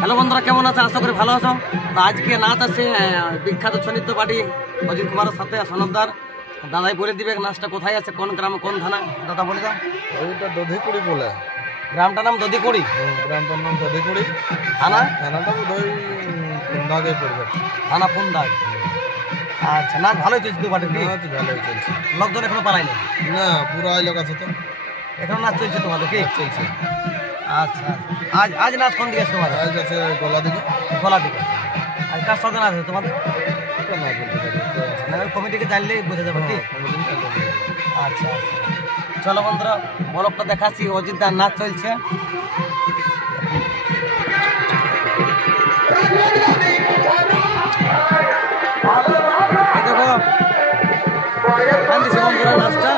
Hello বন্ধুরা, কেমন আছে? আশা করি ভালো আছো। তো আজকে নাচ আছে বিখ্যাত ছনিত্য পার্টি অজিত কুমারের সাথে সনদদার। দাদাই বলে দিবে নাচটা কোথায় আছে, কোন গ্রামে, কোন থানা। দাদা বলে দাও। ওইটা দধিকুড়ি বলে, গ্রামটার নাম দধিকুড়ি, গ্রামটার নাম দধিকুড়ি, থানা থানাটা বোধহয় পুন্দাগে পড়বে। থানা পুন্দাগ। আচ্ছা, নাচ ভালোই চলছে তো পার্টি? নাচ ভালোই চলছে, লোকজন এখনো পালায়নি না পুরো আই লোক আছে তো, এখনো নাচ চলছে তোমাদের কি? চলছে। আচ্ছা, আজ আজ নাচ কোন দিকে আছে তোমাদের? আজ আছে গলা দিকে, গলা দিকে। আর কার সাথে নাচ আছে তোমাদের? এটা না বলতে পারি, মানে ওই কমিটিকে জানলেই বোঝা যাবে কি? কোনোদিন খেলতে পারি। আচ্ছা আচ্ছা, চলো বন্ধুরা বলকটা দেখাচ্ছি। অজিত দার নাচ চলছে। এই দেখো কান্দিছে বন্ধুরা নাচটা।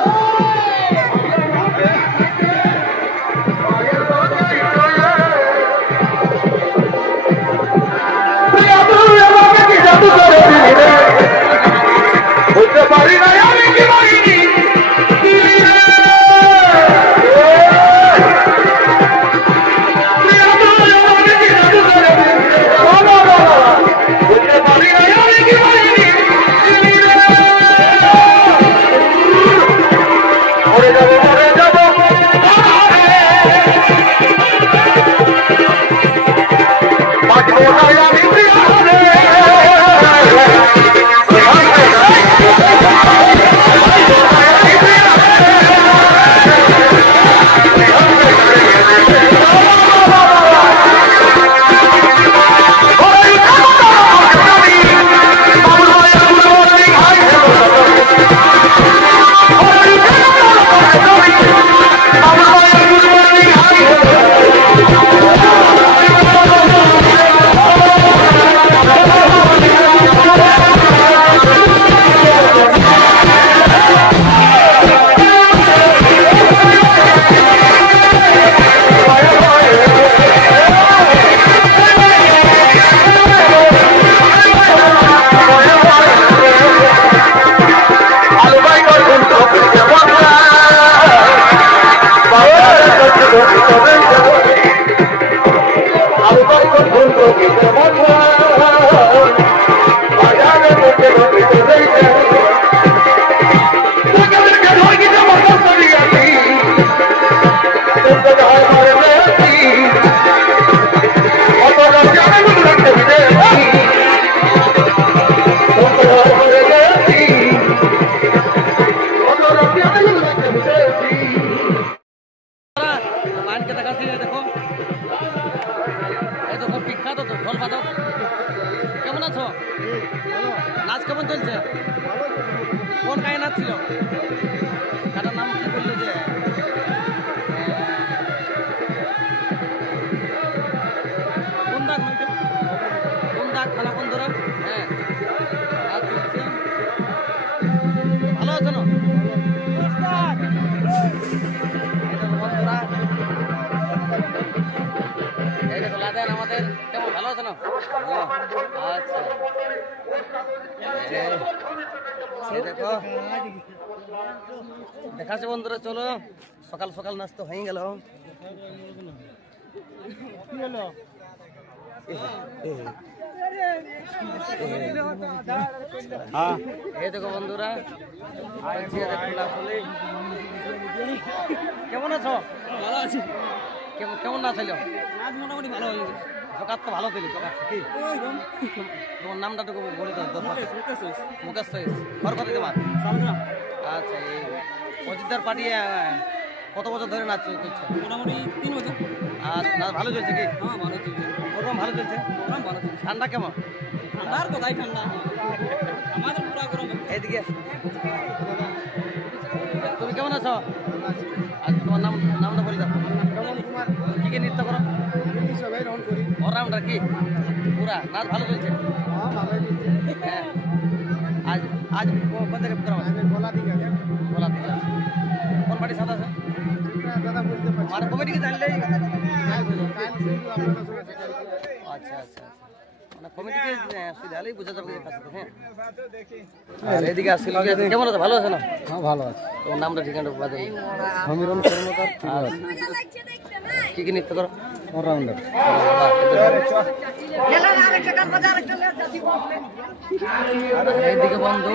কেমন আছো? নাচ কেমন চলছে? কোন গায়ে নাচ ছিল? কাটার নাম কি বললে যে? কোন দাগ? কোন দাগ খানা বন্ধুরা? হ্যাঁ, নাচ চলছে। ভালো আছো না? এই দেখো লাদেন আমাদের, কেমন ভালো আছে না? আচ্ছা, এই দেখো দেখাচ্ছে বন্ধুরা। চলো সকাল সকাল নাস্তা হয়ে গেল। এই দেখো বন্ধুরা, কেমন আছো? ভালো আছি। কেমন নাচ হইল? নাচ মোটামুটি ভালো হয়েছে। জকাত তো ভালো দিলি। জকাত কি তোমার নামটা তো বলে দাও। মুকেশ সৈস। ঘর কত তোমার? আচ্ছা, এই অজিতদার পার্টি কত বছর ধরে নাচ করছে? মোটামুটি 3 বছর। আর নাচ ভালো চলছে কি? হ্যাঁ, ভালো চলছে। প্রোগ্রাম ভালো চলছে? প্রোগ্রাম ভালো চলছে। ঠান্ডা কেমন? ঠান্ডার কোথায় ঠান্ডা, আমাদের পুরা গরম। এইদিকে তুমি কেমন আছো? আচ্ছা, তোমার নামটা বলে দাও। কি কি নৃত্য করো? অলরাউন্ডার কি পুরা? নাচ ভালো চলছে? হ্যাঁ। আজ আজ কোন থেকে প্রোগ্রাম আছে? গলা দিকে। কোন পার্টির সাথে আছে? মানে কমিটিকে জানলেই। আচ্ছা আচ্ছা, মানে কমিটিকে সুবিধালেই বোঝা যাবে কাছে। হ্যাঁ, আর এদিকে আসছিল। কেমন আছে? ভালো আছে না? হ্যাঁ, ভালো আছে। তোমার নামটা ঠিকানা বাজার? সমীরণ কর্মকার। কি কি নৃত্য করো? অলরাউন্ডার। এইদিকে বন্ধু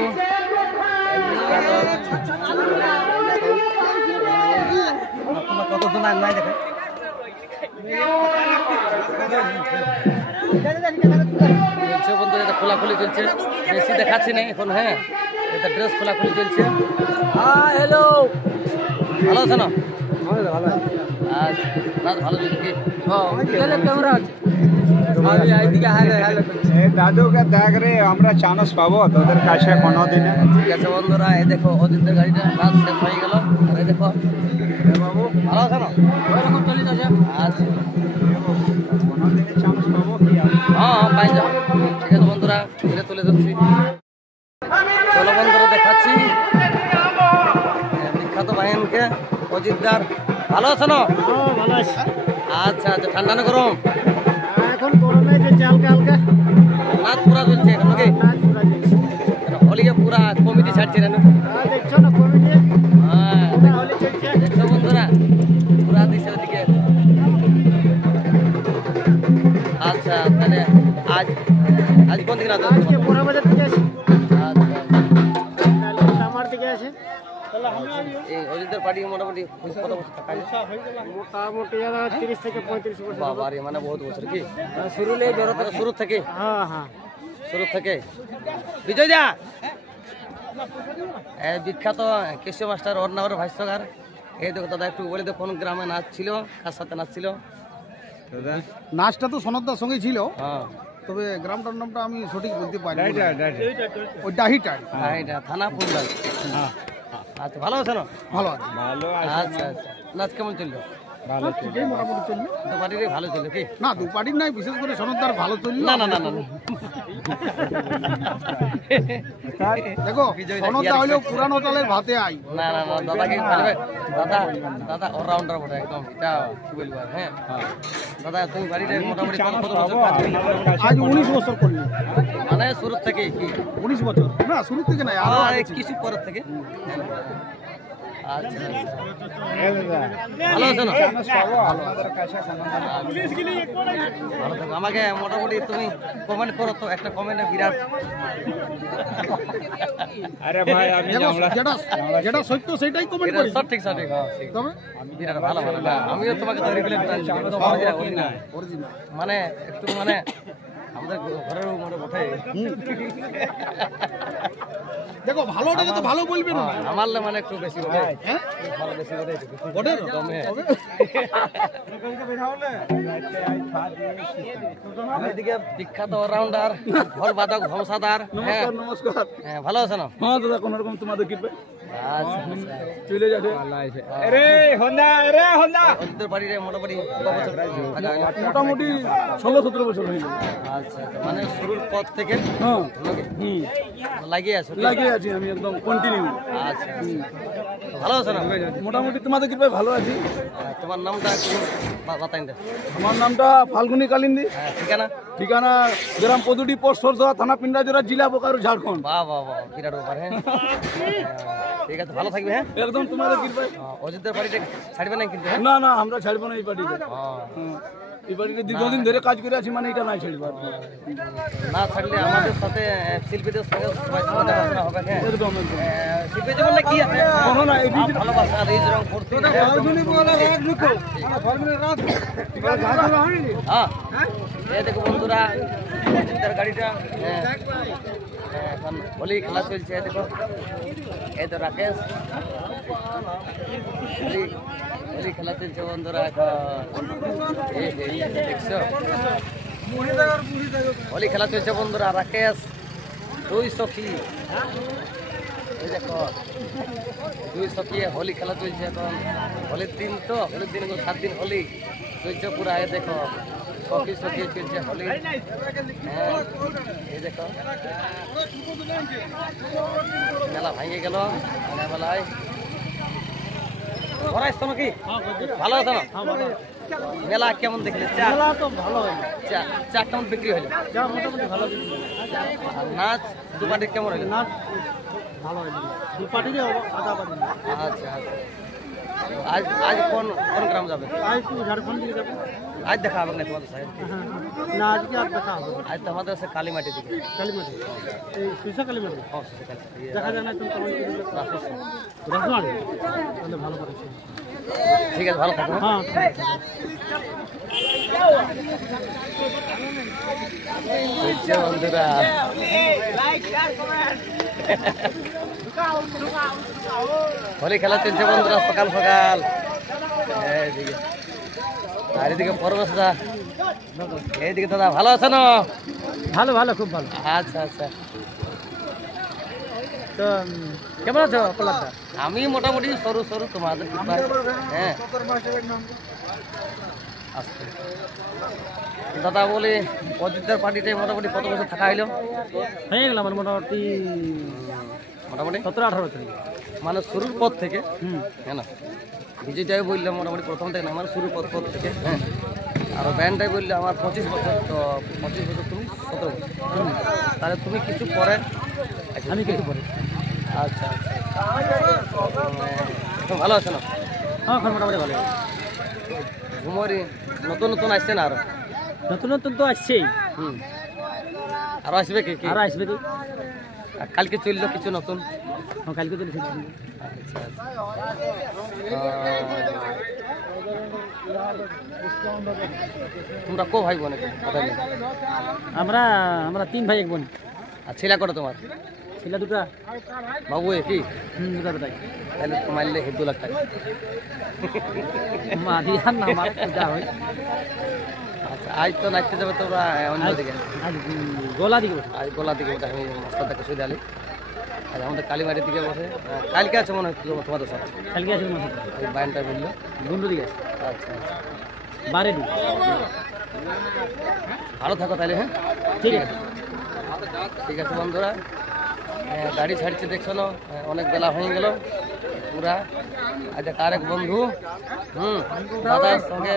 কত নাই দেখে চলছে বন্ধু, এটা খোলাখুলি চলছে, বেশি দেখাচ্ছি না এখন। হ্যাঁ, এটা ড্রেস খোলাখুলি চলছে। হ্যালো, ভালো আছে না? আচ্ছা, রাত ভালো চলছে কি? ক্যামেরা আছে দাদুকে দেখ রে, আমরা চান্স পাবো তোদের কাছে কোনোদিনে। ঠিক আছে বন্ধুরা, এই দেখো অজিতের গাড়িটা রাত শেষ হয়ে গেল। আর এই দেখো বাবু, ভালো আছে না? ওইরকম চলে যাচ্ছে। আচ্ছা, কোনোদিনে চান্স পাবো কি? হ্যাঁ পাই যাও। ঠিক আছে বন্ধুরা, ধীরে তুলে যাচ্ছি। চলো বন্ধুরা, দেখাচ্ছি বিখ্যাত বাহিনীকে অজিতদার। ভালো আছে না? ভালো আছে। আচ্ছা আচ্ছা, ঠান্ডা না গরম? এখন গরমে যে হালকা হালকা নাচ পুরা চলছে এখন নাকি? হলিকে পুরা কমিটি ছাড়ছে না? দেখছো না কমিটি? হ্যাঁ হলি চলছে। দেখছো বন্ধুরা, পুরা দিচ্ছে ওদিকে। আচ্ছা, তাহলে আজ কোন দিকে নাচ হচ্ছে? আজকে বড় বাজার থেকে আসি, আচ্ছা, আমার দিকে আছে। এই অজিতের পার্টি মোটামুটি কত বছর থাকা যায়? মোটামুটি 30 থেকে 35 বছর। বাবা রে, মানে বহুত বছর কি? শুরু থেকে হ্যাঁ হ্যাঁ। শুরু থেকে বিজয় দা, বিখ্যাত কেশব মাস্টার অর্ণাবর ভাষ্যকার। এই দেখো দাদা, একটু বলে দেখো কোন গ্রামে নাচ ছিল, কার সাথে নাচ ছিল? নাচটা তো সনদদার সঙ্গে ছিল, হ্যাঁ, তবে গ্রামটার নামটা আমি সঠিক বলতে পারি না। ওই ডাহিটাই। এটা থানা পুরুলিয়া। আচ্ছা, ভালো আছে না? ভালো আছে। ভালো আচ্ছা আচ্ছা, নাচ কেমন চললো? ভালো ঠিকই মোটামুটি চললো। তো পার্টিরই ভালো চললো কি? না, দু পার্টির নাই, বিশেষ করে সনদদার ভালো চললো। না না না না না। দেখো, সনদদা হলেও পুরানো চালের ভাতে আই। না না না, দাদাকে বলবে দাদা, দাদা অলরাউন্ডার বটে একদম। এটা কি বলবো আর? হ্যাঁ দাদা, তুমি বাড়িতে মোটামুটি কত বছর কাজ করলে? আজ 19 বছর করলি। মানে শুরু থেকে কি? 19 বছর না, শুরু থেকে নাই, আরো আগে ছিল। কিছু পরের থেকে। আচ্ছা আচ্ছা, ভালো আছে না? আমাদের কাছে ভালো থাকো। আমাকে মোটামুটি তুমি কমেন্ট করো তো, একটা কমেন্টে বিরাট। আরে ভাই, আমি দেখো, যেটা সত্য সেটাই কমেন্ট করি। সঠিক সঠিক, হ্যাঁ, ঠিক। তবে বিরাট ভালো ভালো। না, আমিও তোমাকে তৈরি করে অরিজিনাল মানে একটু মানে আমাদের ঘরের মানে বটে। দেখো, ভালোটাকে তো ভালো বলবে না। আমার মানে একটু বেশি বটে। হ্যাঁ, ভালো বেশি বটে একটু। বটে তো? দমে। তবে এদিকে বিখ্যাত অলরাউন্ডার ঢোল বাদক ভমসাদার। হ্যাঁ নমস্কার। হ্যাঁ, ভালো আছে না? হ্যাঁ দাদা, কোন রকম তোমাদের কিনবে আচ্ছা চলে যাবে। রে হোন্ডা, রে হোন্ডা। অজিতের বাড়িতে মোটামুটি কত বছর থাকা হলো? মোটামুটি 16-17 বছর হয়ে গেল। আচ্ছা, মানে শুরুর পর থেকে হ্যাঁ, নাকি? লাগিয়ে আছো কি? লাগিয়ে আছি আমি একদম কন্টিনিউ। আচ্ছা, তো ভালো আছে না? মোটামুটি তোমাদের কিনবে ভালো আছি। তোমার নামটা একটু বাতাইন দে। আমার নামটা ফাল্গুনি কালিন্দী। হ্যাঁ, ঠিকানা? ঠিকানা গ্রাম পদুটি, পোস্ট সরসা, থানা পিন্ডাজোড়া, জেলা বোকারো, ঝাড়খণ্ড। বাহ বাহ বাহ, বিরাট ব্যাপার। হ্যাঁ ঠিক আছে, ভালো থাকবে। হ্যাঁ, একদম তোমাদের কিনবে। অজিতের বাড়িতে ছাড়বে না কিন্তু? হ্যাঁ, না না, আমরা ছাড়বো না এই পার্টিতে। এই বাড়িতে দীর্ঘদিন ধরে কাজ করে আছি, মানে এটা নাই ছাড়বো। না থাকলে আমাদের সাথে শিল্পীদের সঙ্গে সবাই সঙ্গে দেখাশোনা হবে। হ্যাঁ, একদম একদম। শিল্পী জীবনে কি আছে? শোনো না, এই ভালোবাসা, রিজ রং ফুর্তি। হ্যাঁ, এই দেখো বন্ধুরা, অজিতের গাড়িটা এখন হোলি খেলা চলছে। এই দেখো, এই তো রাকেশ, হোলি খেলা চলছে বন্ধুরা এখন। দেখছো, হোলি খেলা চলছে বন্ধুরা। রাকেশ, দুই সখী, এই দেখো দুই সখী হোলি খেলা চলছে এখন। হোলির দিন তো, হোলির দিন 7 দিন হোলি চলছে পুরা। এই দেখো সখী সখী চলছে হোলি। হ্যাঁ, এই দেখো মেলা ভেঙে গেল মেলায়। ঘরে আসতো নাকি? ভালো আছে না? মেলা কেমন দেখলে? চা তো ভালো হয়, চা কেমন বিক্রি হলো? যা মোটামুটি ভালো। আর নাচ দু পার্টির কেমন হলো? না ভালো হয়, দু পার্টিরই আধা পার্টি। আচ্ছা আচ্ছা, আজ আজ কোন কোন গ্রাম যাবে? আজ তো ঝাড়খণ্ড দিকে যাবো। আজ দেখা হবে না তোমাদের সাহেব? না আজকে আর দেখা হবে আজ তো আমাদের আছে কালীমাটি দিকে। কালীমাটি, এই সুইসা কালীমাটি দেখা যায় না তুমি কেমন রাসুস। রাজবাড়ি, তাহলে ভালো কথা। ঠিক আছে, ভালো থাকো। হ্যাঁ বুঝছো বন্ধুরা, হোলি খেলা চলছে বন্ধুরা সকাল সকাল। এইদিকে আর এদিকে পরবেশ দা, এইদিকে দাদা ভালো আছে না? ভালো ভালো, খুব ভালো। আচ্ছা আচ্ছা, তো কেমন আছো প্রহ্লাদা? আমি মোটামুটি সরু সরু, তোমাদের কৃপায়। হ্যাঁ আচ্ছা দাদা, বলি অজিতদার পার্টিটাই মোটামুটি কত বছর থাকা হইলো? হয়ে গেল আমার মোটামুটি মোটামুটি 17-18 বছর। মানে শুরুর পর থেকে, হুম, হ্যাঁ না, বিজয়টাই বললাম মোটামুটি প্রথম থেকে না, মানে শুরুর পর থেকে। হ্যাঁ, আর ব্যান্ডটাই বললে আমার 25 বছর। তো 25 বছর, তুমি 17 বছর। তাহলে তুমি কিছু পরে, আমি কিছু পরে। আচ্ছা আচ্ছা, এখন ভালো আছে না? হ্যাঁ এখন মোটামুটি ভালো। ঘুমরি নতুন নতুন আসছে না আরো? নতুন নতুন তো আসছেই, হুম, আরো আসবে কি কি? আর আসবে তো। আর কালকে চললো কিছু নতুন? হ্যাঁ কালকে তো লিখেছি। আচ্ছা আচ্ছা, তোমরা কো ভাই বোন? আমরা আমরা 3 ভাই 1 বোন। আর ছেলে কটা তোমার? ছেলে দুটা। বাবু কি? দুটা বেটাই। তাহলে তো মারলে 2 লাখ টাকা। মা দিয়া না আমার পূজা হয়। আচ্ছা, আজ তো নাচতে যাবে তোমরা অন্যদিকে? আজ গোলা দিকে বসে। আজ গোলা দিকে ওটা আমি মাস্টারটাকে শুধু আলি। আজ আমাদের কালীবাড়ির দিকে বসে। কালকে আছে মনে হয় তোমাদের সাথে? কালকে আছে মনে হয়। ওই বাইনটা বললো। বন্ধু দিকে আছে। আচ্ছা আচ্ছা, 12 দিন। ভালো থাকো তাহলে। হ্যাঁ ঠিক আছে। ঠিক আছে বন্ধুরা, গাড়ি ছাড়ছে দেখছো না, অনেক বেলা হয়ে গেল পুরা। আচ্ছা, কার এক বন্ধু দাদার সঙ্গে